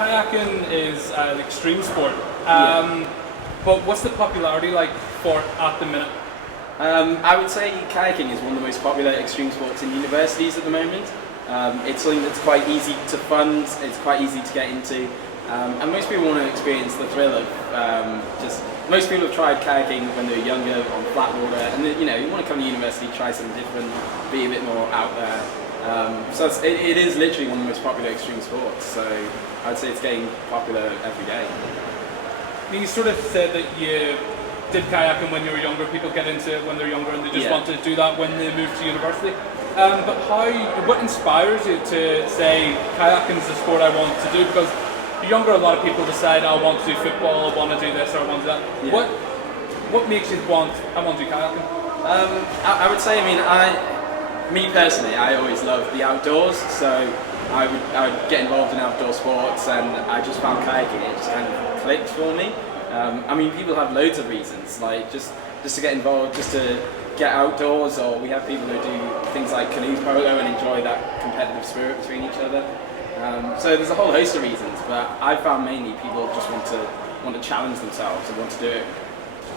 kayaking is an extreme sport, Yeah. but what's the popularity like for it at the minute? I would say kayaking is one of the most popular extreme sports in universities at the moment. It's something that's quite easy to fund, it's quite easy to get into, and most people want to experience the thrill of most people have tried kayaking when they were younger on flat water, and you want to come to university, try something different, be a bit more out there. So it is literally one of the most popular extreme sports, so I'd say it's getting popular every day. You sort of said that you did kayaking when you were younger, people get into it when they're younger and they just want to do that when they move to university. But what inspires you to say kayaking is the sport I want to do? Because you're younger, a lot of people decide, I want to do football, I want to do this, or I want to do that. Yeah. What makes you want to do kayaking? I would say, me personally, I always loved the outdoors, so I would get involved in outdoor sports, and I just found kayaking, it just kind of clicked for me. People have loads of reasons, like just to get involved, just to get outdoors, or we have people who do things like canoe polo and enjoy that competitive spirit between each other. So there's a whole host of reasons, but I found mainly people just want to challenge themselves and want to do it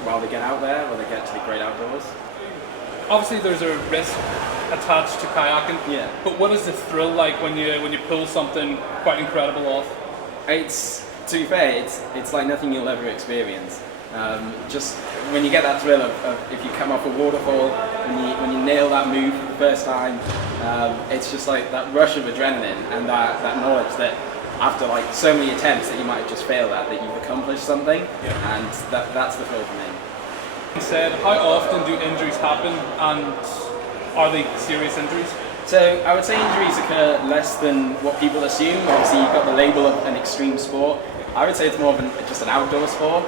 while they get out there, while they get to the great outdoors. Obviously there's a risk attached to kayaking, Yeah. but what is the thrill like when you pull something quite incredible off? To be fair, it's like nothing you'll ever experience. Just when you get that thrill of if you come off a waterfall, when you nail that move for the first time, it's just like that rush of adrenaline and that knowledge that after like so many attempts that you might have just failed at, that you've accomplished something, and that's the thrill for me. You said, how often do injuries happen, and are they serious injuries? So I would say injuries occur less than what people assume. Obviously you've got the label of an extreme sport. I would say it's more of just an outdoor sport.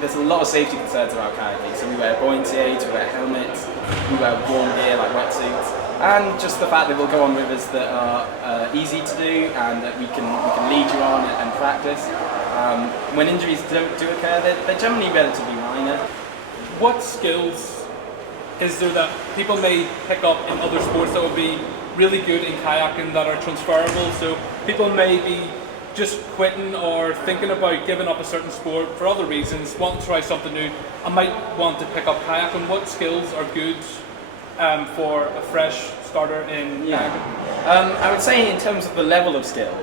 There's a lot of safety concerns about kayaking, so we wear buoyancy aids, we wear helmets, we wear warm gear like wetsuits, and just the fact that we'll go on rivers that are easy to do and that we can lead you on and practice. When injuries do occur, they're generally relatively minor. What skills is there that people may pick up in other sports that would be really good in kayaking that are transferable? So people may be just quitting or thinking about giving up a certain sport for other reasons, want to try something new, and might want to pick up kayaking. What skills are good for a fresh starter in kayaking? I would say in terms of the level of skill,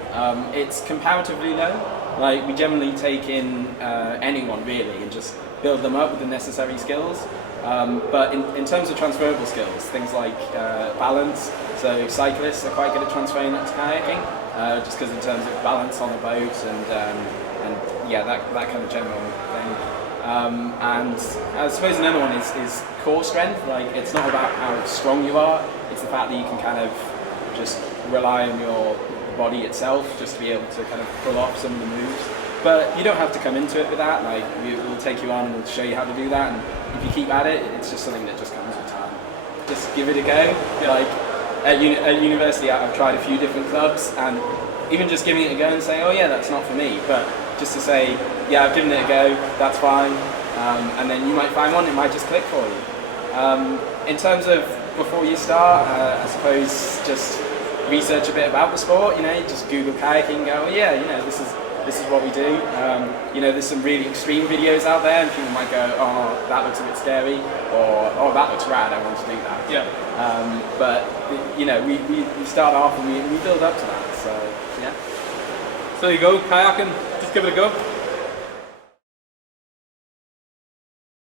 it's comparatively low. Like we generally take in anyone really and just build them up with the necessary skills. But in terms of transferable skills, things like balance, so cyclists are quite good at transferring that to kayaking, just because in terms of balance on the boat and that kind of general thing. And I suppose another one is core strength. Like it's not about how strong you are, it's the fact that you can kind of just rely on your body itself just to be able to kind of pull off some of the moves. But you don't have to come into it with that. Like we'll take you on and we'll show you how to do that. And if you keep at it, it's just something that just comes with time. Just give it a go. Like at university, I've tried a few different clubs, and even just giving it a go and saying, oh yeah, that's not for me. But just to say, yeah, I've given it a go, that's fine. And then you might find one, it might just click for you. In terms of before you start, I suppose just research a bit about the sport. Just Google kayaking and go, oh yeah, this is what we do. There's some really extreme videos out there, and people might go, oh, that looks a bit scary, or oh, that looks rad, I want to do that. Yeah. But we start off and we build up to that. So yeah. So there you go, kayaking. Just give it a go.